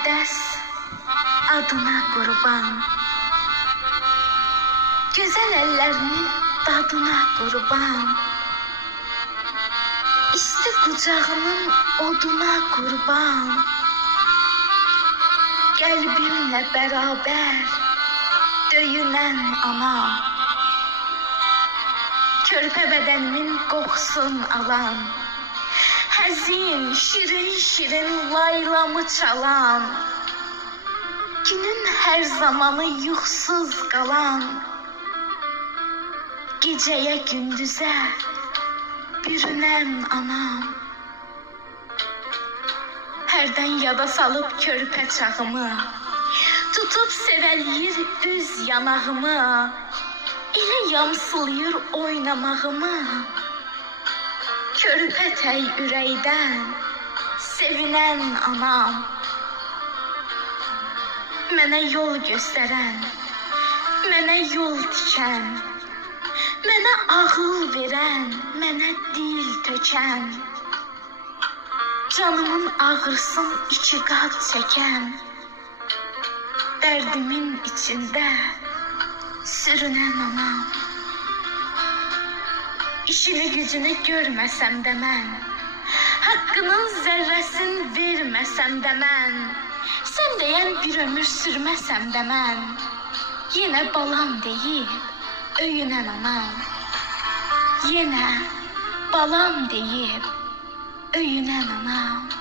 müqəddəs adına qurban. Gözəl əllərinin dadına qurban. İsti qucağının oduna qurban. Qəlbimlə bərabər döyünən anam. Körpə bədənimin qoxusun alan, həzin, şirin şirin laylamı çalan, günün hər zamanı yuxsuz qalan, gecəyə gündüzə bürünən anam. Hərdən yada salıb körpə çağımı, tutub sevəliyir üz yanağımı, elə yamsılayır oynamağımı. Körpə təy ürəkdən sevinən anam. Mənə yol göstərən, mənə yol tikən, mənə ağıl verən, mənə dil tökən, canımın ağrısın iki qat çəkən, dərdimin içində sürünən anam. İşini gücünü görməsəm də mən, haqqının zərrəsin verməsəm də mən, sən deyən bir ömür sürməsəm də mən, yenə balam deyib öyünən anam. Yenə balam deyib öyünən anam.